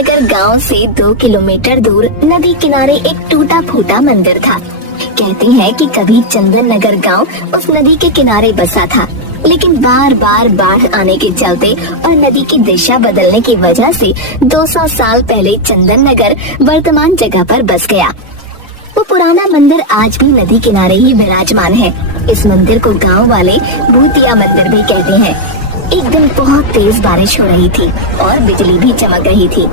नगर गांव से 2 किलोमीटर दूर नदी किनारे एक टूटा फूटा मंदिर था। कहते हैं कि कभी चंदन नगर गांव उस नदी के किनारे बसा था, लेकिन बार बार बाढ़ आने के चलते और नदी की दिशा बदलने की वजह से 200 साल पहले चंदन नगर वर्तमान जगह पर बस गया। वो पुराना मंदिर आज भी नदी किनारे ही विराजमान है। इस मंदिर को गांव वाले भूतिया मंदिर भी कहते हैं। एक दिन बहुत तेज बारिश हो रही थी और बिजली भी चमक रही थी।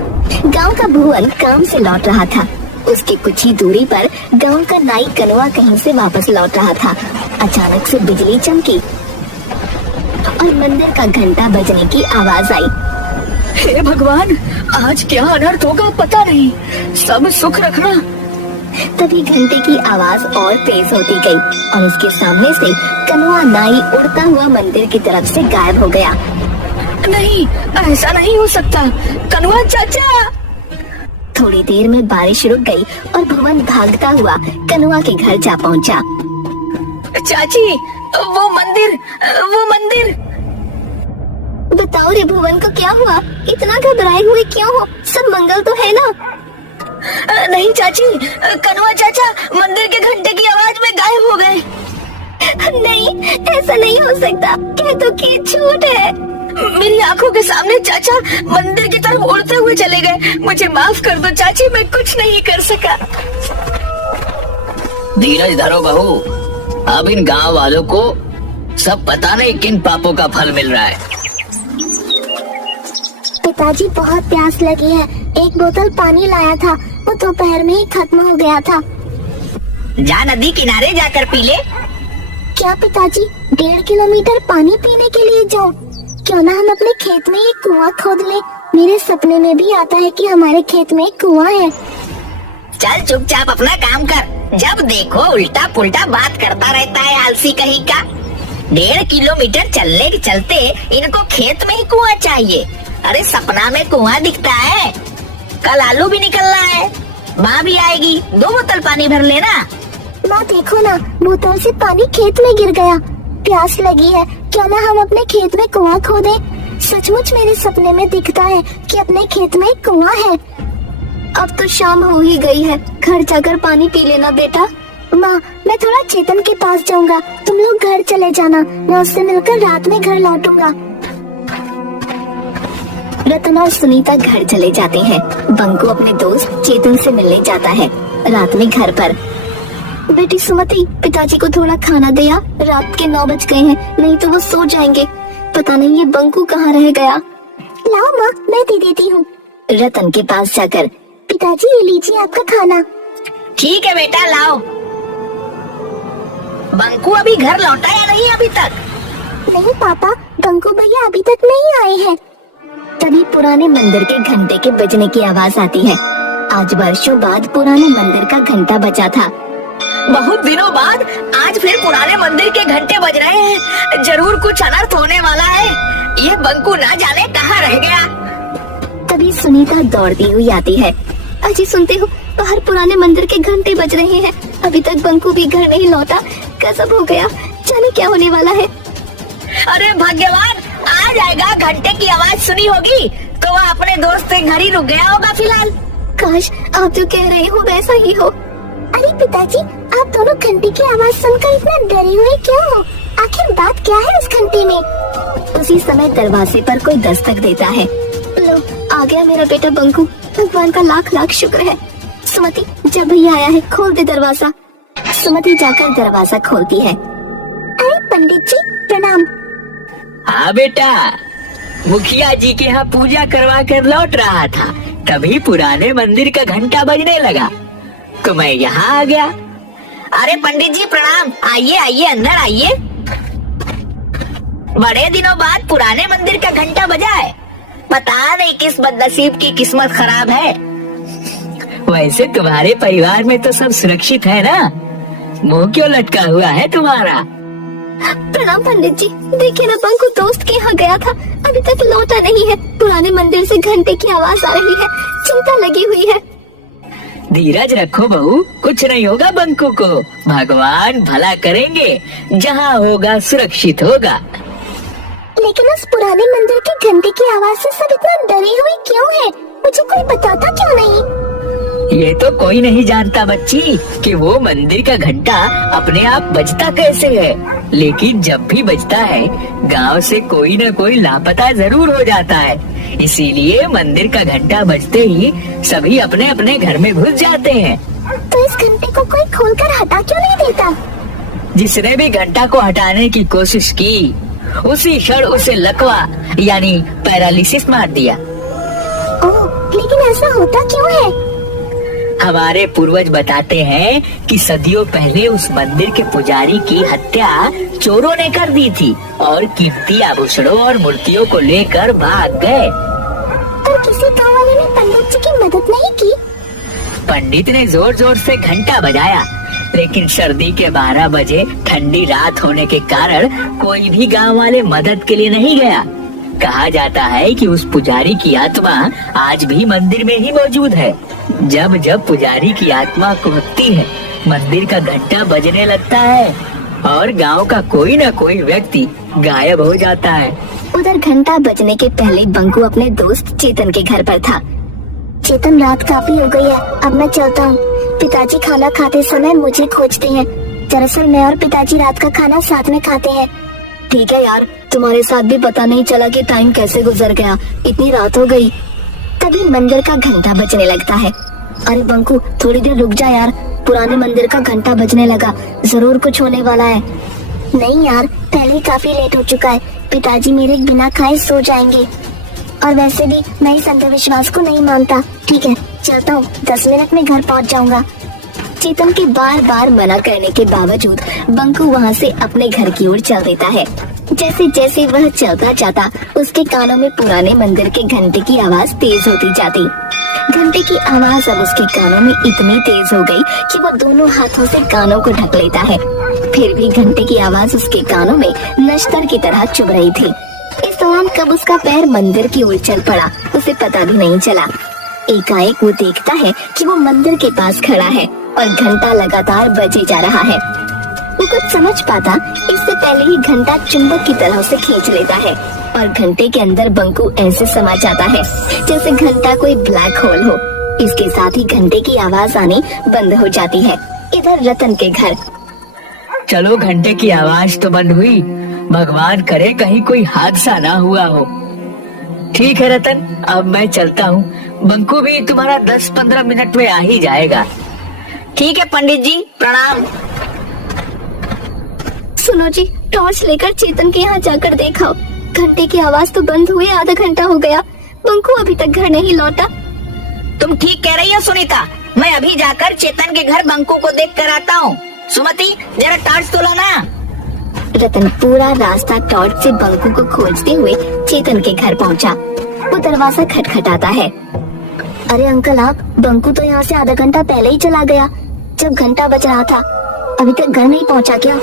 गांव का भुवन काम से लौट रहा था। उसकी कुछ ही दूरी पर गांव का नाई कनुआ कहीं से वापस लौट रहा था। अचानक से बिजली चमकी और मंदिर का घंटा बजने की आवाज आई। हे भगवान, आज क्या अनर्थ होगा पता नहीं, सब सुख रखना। तभी घंटे की आवाज और तेज होती गई और उसके सामने से कनुआ नाई उड़ता हुआ मंदिर की तरफ से गायब हो गया। नहीं, ऐसा नहीं हो सकता, कनुआ चाचा। थोड़ी देर में बारिश रुक गई और भुवन भागता हुआ कनुआ के घर जा पहुंचा। चाची, वो मंदिर। बताओ रे भुवन को क्या हुआ? इतना घबराए हुए क्यों हो? सब मंगल तो है ना? नहीं चाची, कनुआ चाचा मंदिर के घंटे की आवाज में गायब हो गए। नहीं, ऐसा नहीं हो सकता। कह तो कि झूठ है। मेरी आंखों के सामने चाचा मंदिर की तरफ उड़ते हुए चले गए। मुझे माफ कर दो चाची, मैं कुछ नहीं कर सका। धीरज धरो बहू, अब इन गांव वालों को सब पता नहीं किन पापों का फल मिल रहा है। पिताजी, बहुत प्यास लगी है। एक बोतल पानी लाया था, वो दोपहर में ही खत्म हो गया था। जा नदी किनारे जाकर पी ले। क्या पिताजी, 1.5 किलोमीटर पानी पीने के लिए जाओ? क्यों ना हम अपने खेत में एक कुआं खोद ले। मेरे सपने में भी आता है कि हमारे खेत में एक कुआं है। चल चुपचाप अपना काम कर। जब देखो उल्टा पुल्टा बात करता रहता है, आलसी कहीं का। 1.5 किलोमीटर चलने के चलते इनको खेत में ही कुआं चाहिए। अरे सपना में कुआं दिखता है। कल आलू भी निकलना है, माँ भी आएगी, 2 बोतल पानी भर लेना। माँ देखो ना, बोतल से पानी खेत में गिर गया। प्यास लगी है, क्यों ना हम अपने खेत में कुआं खोदें। सचमुच मेरे सपने में दिखता है कि अपने खेत में एक कुआं है। अब तो शाम हो ही गई है, घर जाकर पानी पी लेना बेटा। माँ, मैं थोड़ा चेतन के पास जाऊंगा, तुम लोग घर चले जाना। मैं उससे मिलकर रात में घर लौटूंगा। रतन और सुनीता घर चले जाते हैं। बंकू अपने दोस्त चेतन से मिलने जाता है। रात में घर पर, बेटी सुमति, पिताजी को थोड़ा खाना दे आ। रात के 9 बज गए हैं, नहीं तो वो सो जाएंगे। पता नहीं ये बंकू कहाँ रह गया। लाओ माँ, मैं दे देती हूँ। रतन के पास जाकर, पिताजी ये लीजिए आपका खाना। ठीक है बेटा, लाओ। बंकू अभी घर लौटा या नहीं अभी तक? नहीं पापा, बंकू भैया अभी तक नहीं आए हैं। तभी पुराने मंदिर के घंटे के बजने की आवाज आती है। आज वर्षों बाद पुराने मंदिर का घंटा बजा था। बहुत दिनों बाद आज फिर पुराने मंदिर के घंटे बज रहे हैं। जरूर कुछ अनर्थ होने वाला है। ये बंकू ना जाने कहाँ रह गया। तभी सुनीता दौड़ती हुई आती है। अजी सुनते हो, बाहर पुराने मंदिर के घंटे बज रहे हैं। अभी तक बंकू भी घर नहीं लौटा। गजब हो गया, जाने क्या होने वाला है। अरे भाग्यवान, आ जाएगा। घंटे की आवाज सुनी होगी तो वह अपने दोस्त के घर ही रुक गया होगा फिलहाल। काश आप जो कह रहे हो वैसा ही हो। अरे पिताजी, आप दोनों घंटे की आवाज सुनकर इतना डरे हुए क्यों हो? आखिर बात क्या है उस घंटे में? उसी समय दरवाजे पर कोई दस्तक देता है। लो, आ गया मेरा बेटा बंकू। भगवान का लाख लाख शुक्र है। सुमति, जब भैया आया है खोल दे दरवाजा। सुमति जाकर दरवाजा खोलती है। अरे पंडित जी प्रणाम। हाँ बेटा, मुखिया जी के यहाँ पूजा करवा कर लौट रहा था, तभी पुराने मंदिर का घंटा बजने लगा तो मैं यहाँ आ गया। अरे पंडित जी प्रणाम। आइए आइए, अंदर आइए। बड़े दिनों बाद पुराने मंदिर का घंटा बजा है। पता नहीं किस बदनसीब की किस्मत खराब है। वैसे तुम्हारे परिवार में तो सब सुरक्षित है ना? मुंह क्यों लटका हुआ है तुम्हारा? प्रणाम पंडित जी। देखिए ना, बंकू दोस्त के यहाँ गया था, अभी तक लौटा नहीं है। पुराने मंदिर से घंटे की आवाज आ रही है, चिंता लगी हुई है। धीरज रखो बहू, कुछ नहीं होगा बंकू को। भगवान भला करेंगे, जहाँ होगा सुरक्षित होगा। लेकिन उस पुराने मंदिर के घंटे की आवाज से सब इतना डरे हुए क्यों है? मुझे कोई बताता क्यों नहीं? ये तो कोई नहीं जानता बच्ची कि वो मंदिर का घंटा अपने आप बजता कैसे है, लेकिन जब भी बजता है गांव से कोई न कोई लापता जरूर हो जाता है। इसीलिए मंदिर का घंटा बजते ही सभी अपने अपने घर में घुस जाते हैं। तो इस घंटे को कोई खोलकर हटा क्यों नहीं देता? जिसने भी घंटा को हटाने की कोशिश की उसी क्षण उसे लकवा यानी पैरालिसिस मार दिया। ओह, लेकिन ऐसा होता क्यों है? हमारे पूर्वज बताते हैं कि सदियों पहले उस मंदिर के पुजारी की हत्या चोरों ने कर दी थी और कीमती आभूषणों और मूर्तियों को लेकर भाग गए। पर किसी गाँव वाले ने पंडित जी की मदद नहीं की? पंडित ने जोर जोर से घंटा बजाया, लेकिन सर्दी के 12 बजे ठंडी रात होने के कारण कोई भी गांव वाले मदद के लिए नहीं गया। कहा जाता है कि उस पुजारी की आत्मा आज भी मंदिर में ही मौजूद है। जब जब पुजारी की आत्मा कुहकती है, मंदिर का घंटा बजने लगता है और गांव का कोई न कोई व्यक्ति गायब हो जाता है। उधर घंटा बजने के पहले बंकू अपने दोस्त चेतन के घर पर था। चेतन, रात काफी हो गई है, अब मैं चलता हूँ। पिताजी खाना खाते समय मुझे खोजते हैं। दरअसल मैं और पिताजी रात का खाना साथ में खाते हैं। ठीक है यार, तुम्हारे साथ भी पता नहीं चला कि टाइम कैसे गुजर गया, इतनी रात हो गई। तभी मंदिर का घंटा बजने लगता है। अरे बंकू, थोड़ी देर रुक जा यार, पुराने मंदिर का घंटा बजने लगा, जरूर कुछ होने वाला है। नहीं यार, पहले ही काफी लेट हो चुका है, पिताजी मेरे बिना खाए सो जाएंगे। और वैसे भी मैं इस अंधविश्वास को नहीं मानता। ठीक है, चलता हूँ, 10 मिनट में घर पहुँच जाऊंगा। चेतन के बार बार मना करने के बावजूद बंकू वहाँ से अपने घर की ओर चल देता है। जैसे जैसे वह चलता जाता, उसके कानों में पुराने मंदिर के घंटे की आवाज तेज होती जाती। घंटे की आवाज अब उसके कानों में इतनी तेज हो गई कि वो दोनों हाथों से कानों को ढक लेता है। फिर भी घंटे की आवाज उसके कानों में नश्तर की तरह चुभ रही थी। इस दौरान कब उसका पैर मंदिर की ओर चल पड़ा, उसे पता भी नहीं चला। एकाएक वो देखता है कि वो मंदिर के पास खड़ा है और घंटा लगातार बजे जा रहा है। वो कुछ समझ पाता इससे पहले ही घंटा चुंबक की तरह उसे खींच लेता है और घंटे के अंदर बंकू ऐसे समा जाता है जैसे घंटा कोई ब्लैक होल हो। इसके साथ ही घंटे की आवाज आनी बंद हो जाती है। इधर रतन के घर। चलो, घंटे की आवाज तो बंद हुई, भगवान करे कहीं कोई हादसा ना हुआ हो। ठीक है रतन, अब मैं चलता हूँ। बंकू भी तुम्हारा 10-15 मिनट में आ ही जाएगा। ठीक है पंडित जी, प्रणाम। सुनो जी, टॉर्च लेकर चेतन के यहाँ जाकर देखा। घंटे की आवाज तो बंद हुए आधा घंटा हो गया, बंकू अभी तक घर नहीं लौटा। तुम ठीक कह रही हो सुनीता, मैं अभी जाकर चेतन के घर बंकू को देख कर आता हूँ। सुमति, जरा टॉर्च तो लो ना। रतन पूरा रास्ता टॉर्च से बंकू को खोजते हुए चेतन के घर पहुंचा। वो दरवाजा खटखटाता है। अरे अंकल, आप, बंकू तो यहाँ से आधा घंटा पहले ही चला गया जब घंटा बज रहा था। अभी तक घर नहीं पहुँचा क्या?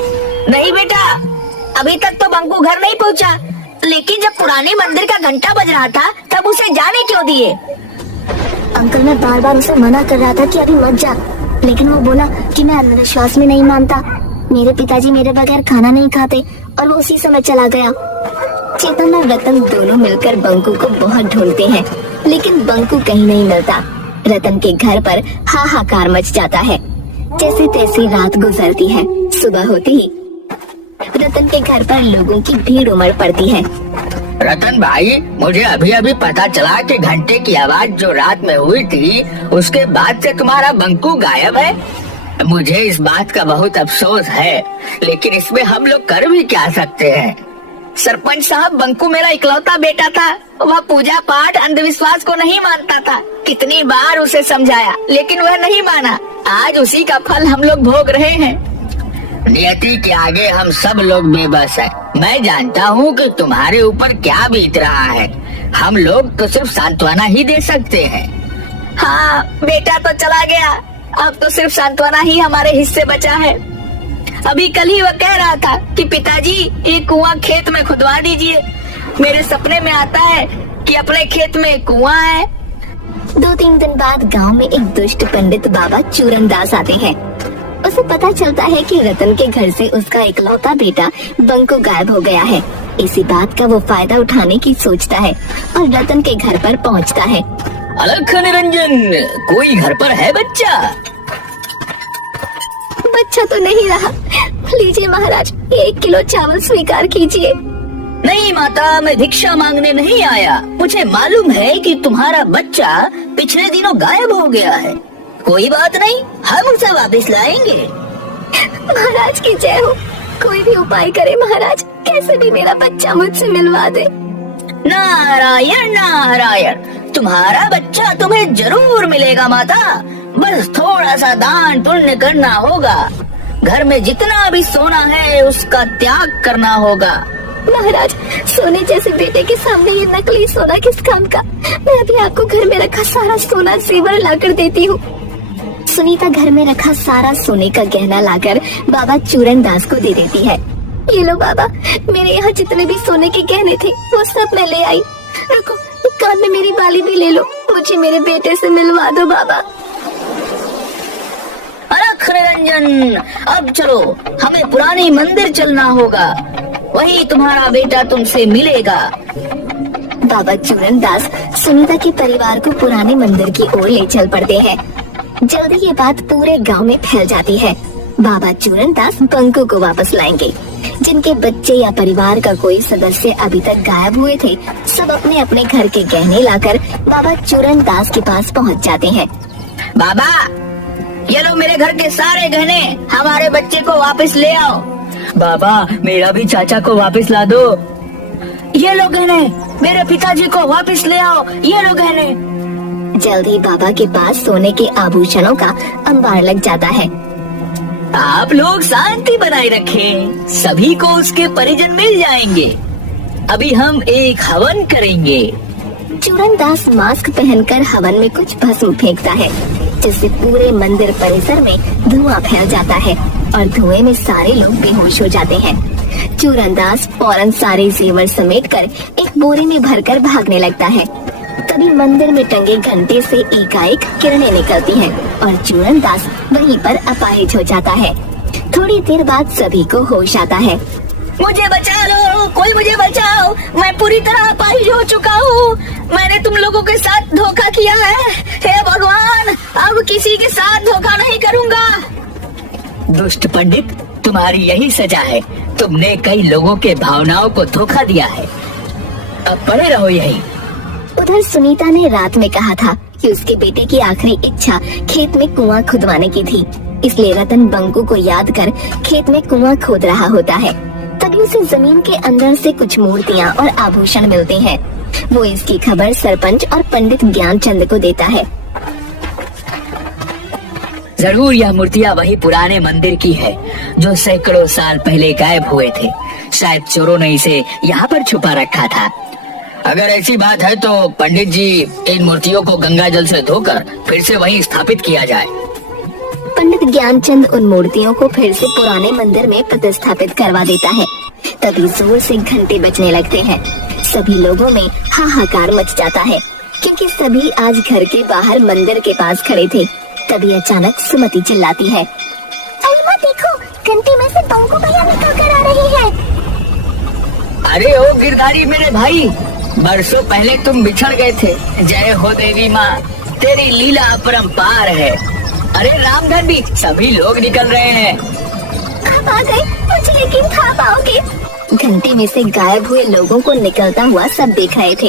नहीं बेटा, अभी तक तो बंकू घर नहीं पहुँचा, लेकिन जब पुराने मंदिर का घंटा बज रहा था तब उसे जाने क्यों दिए? अंकल, मैं बार बार उसे मना कर रहा था कि अभी मत जा, लेकिन वो बोला कि मैं अंधविश्वास में नहीं मानता। मेरे पिताजी मेरे बगैर खाना नहीं खाते और वो उसी समय चला गया। चेतन और रतन दोनों मिलकर बंकू को बहुत ढूंढते हैं, लेकिन बंकू कहीं नहीं मिलता। रतन के घर पर हाहाकार मच जाता है। जैसे तैसे रात गुजरती है। सुबह होते ही रतन के घर पर लोगों की भीड़ उमड़ पड़ती है। रतन भाई, मुझे अभी अभी पता चला कि घंटे की आवाज जो रात में हुई थी उसके बाद से तुम्हारा बंकू गायब है। मुझे इस बात का बहुत अफसोस है, लेकिन इसमें हम लोग कर भी क्या सकते हैं। सरपंच साहब, बंकू मेरा इकलौता बेटा था। वह पूजा पाठ अंधविश्वास को नहीं मानता था। कितनी बार उसे समझाया, लेकिन वह नहीं माना। आज उसी का फल हम लोग भोग रहे हैं। नियति के आगे हम सब लोग बेबस हैं। मैं जानता हूँ कि तुम्हारे ऊपर क्या बीत रहा है। हम लोग तो सिर्फ सांत्वना ही दे सकते हैं। हाँ, बेटा तो चला गया, अब तो सिर्फ सांत्वना ही हमारे हिस्से बचा है। अभी कल ही वह कह रहा था कि पिताजी, ये कुआं खेत में खुदवा दीजिए। मेरे सपने में आता है कि अपने खेत में एक कुआं है। 2-3 दिन बाद गांव में एक दुष्ट पंडित बाबा चूरनदास आते हैं। उसे पता चलता है कि रतन के घर से उसका इकलौता बेटा बंकू गायब हो गया है। इसी बात का वो फायदा उठाने की सोचता है और रतन के घर पर पहुंचता है। अलख निरंजन, कोई घर पर है बच्चा? बच्चा तो नहीं रहा। लीजिए महाराज, 1 किलो चावल स्वीकार कीजिए। नहीं माता, मैं भिक्षा मांगने नहीं आया। मुझे मालूम है कि तुम्हारा बच्चा पिछले दिनों गायब हो गया है। कोई बात नहीं, हम उसे वापस लाएंगे। महाराज की जय हो। कोई भी उपाय करे महाराज, कैसे भी मेरा बच्चा मुझसे मिलवा दे। नारायण नारायण, तुम्हारा बच्चा तुम्हें जरूर मिलेगा माता। बस थोड़ा सा दान पुण्य करना होगा। घर में जितना भी सोना है उसका त्याग करना होगा। महाराज, सोने जैसे बेटे के सामने ये नकली सोना किस काम का। मैं अभी आपको घर में रखा सारा सोना जेवर लाकर देती हूँ। सुनीता घर में रखा सारा सोने का गहना लाकर बाबा चूरन दास को दे देती है। ये लो बाबा, मेरे यहाँ जितने भी सोने के गहने थे वो सब मैं ले आई। रुको, कान में मेरी बाली भी ले लो, मुझे मेरे बेटे से मिलवा दो बाबा। अलख निरंजन, अब चलो, हमें पुरानी मंदिर चलना होगा। वही तुम्हारा बेटा तुमसे मिलेगा। बाबा चूरन दास सुनीता के परिवार को पुराने मंदिर की ओर ले चल पड़ते हैं। जल्दी ये बात पूरे गांव में फैल जाती है। बाबा चूरन दास बंकू को वापस लाएंगे। जिनके बच्चे या परिवार का कोई सदस्य अभी तक गायब हुए थे, सब अपने अपने घर के गहने लाकर बाबा चूरन दास के पास पहुंच जाते हैं। बाबा, ये लो मेरे घर के सारे गहने, हमारे बच्चे को वापस ले आओ। बाबा, मेरा भी चाचा को वापस ला दो। ये लो गहने, मेरे पिताजी को वापस ले आओ। ये लो गहने। जल्दी बाबा के पास सोने के आभूषणों का अंबार लग जाता है। आप लोग शांति बनाए रखें, सभी को उसके परिजन मिल जाएंगे। अभी हम एक हवन करेंगे। चूरन दास मास्क पहनकर हवन में कुछ भस्म फेंकता है, जिससे पूरे मंदिर परिसर में धुआं फैल जाता है और धुएं में सारे लोग बेहोश हो जाते हैं। चूरन दास फौरन सारे जेवर समेटकर एक बोरे में भरकर भागने लगता है। तभी मंदिर में टंगे घंटे से एकाएक किरणें निकलती हैं और चूरन दास वहीं पर अपाहिज हो जाता है। थोड़ी देर बाद सभी को होश आता है। मुझे बचा लो, कोई मुझे बचाओ, मैं पूरी तरह अपाहिज हो चुका हूँ। मैंने तुम लोगों के साथ धोखा किया है। हे भगवान, अब किसी के साथ धोखा नहीं करूँगा। दुष्ट पंडित, तुम्हारी यही सजा है। तुमने कई लोगों के भावनाओं को धोखा दिया है। अब पड़े रहो यही। उधर सुनीता ने रात में कहा था कि उसके बेटे की आखिरी इच्छा खेत में कुआं खुदवाने की थी, इसलिए रतन बंकू को याद कर खेत में कुआं खोद रहा होता है। तभी उसे जमीन के अंदर से कुछ मूर्तियां और आभूषण मिलते हैं। वो इसकी खबर सरपंच और पंडित ज्ञानचंद को देता है। जरूर यह मूर्तियां वही पुराने मंदिर की है जो सैकड़ों साल पहले गायब हुए थे। शायद चोरों ने इसे यहाँ पर छुपा रखा था। अगर ऐसी बात है तो पंडित जी, इन मूर्तियों को गंगा जल से धोकर फिर से वहीं स्थापित किया जाए। पंडित ज्ञानचंद उन मूर्तियों को फिर से पुराने मंदिर में प्रतिस्थापित करवा देता है। तभी जोर से घंटे बजने लगते हैं। सभी लोगों में हाहाकार मच जाता है, क्योंकि सभी आज घर के बाहर मंदिर के पास खड़े थे। तभी अचानक सुमति चिल्लाती है, अम्मा देखो, घंटी में से बंकू भैया निकल कर आ रही है। अरे ओ गिरधारी मेरे भाई, बरसों पहले तुम बिछड़ गए थे। जय हो देवी माँ, तेरी लीला अपरंपार है। अरे रामधन भी, सभी लोग निकल रहे हैं। आप आ गए, मुझे यकीन था आप आओगे। घंटे में से गायब हुए लोगों को निकलता हुआ सब देख रहे थे।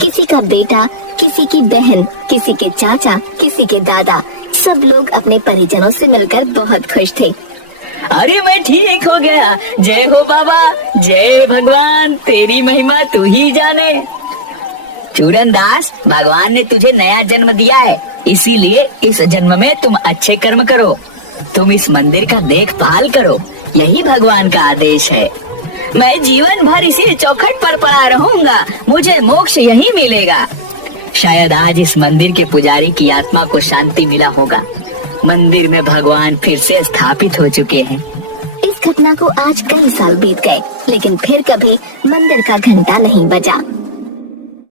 किसी का बेटा, किसी की बहन, किसी के चाचा, किसी के दादा, सब लोग अपने परिजनों से मिलकर बहुत खुश थे। अरे मैं ठीक हो गया। जय हो बाबा, जय भगवान, तेरी महिमा तू ही जाने। चूरन दास, भगवान ने तुझे नया जन्म दिया है, इसीलिए इस जन्म में तुम अच्छे कर्म करो। तुम इस मंदिर का देखभाल करो, यही भगवान का आदेश है। मैं जीवन भर इसी चौखट पर पड़ा रहूंगा, मुझे मोक्ष यही मिलेगा। शायद आज इस मंदिर के पुजारी की आत्मा को शांति मिला होगा। मंदिर में भगवान फिर से स्थापित हो चुके हैं। इस घटना को आज कई साल बीत गए, लेकिन फिर कभी मंदिर का घंटा नहीं बजा।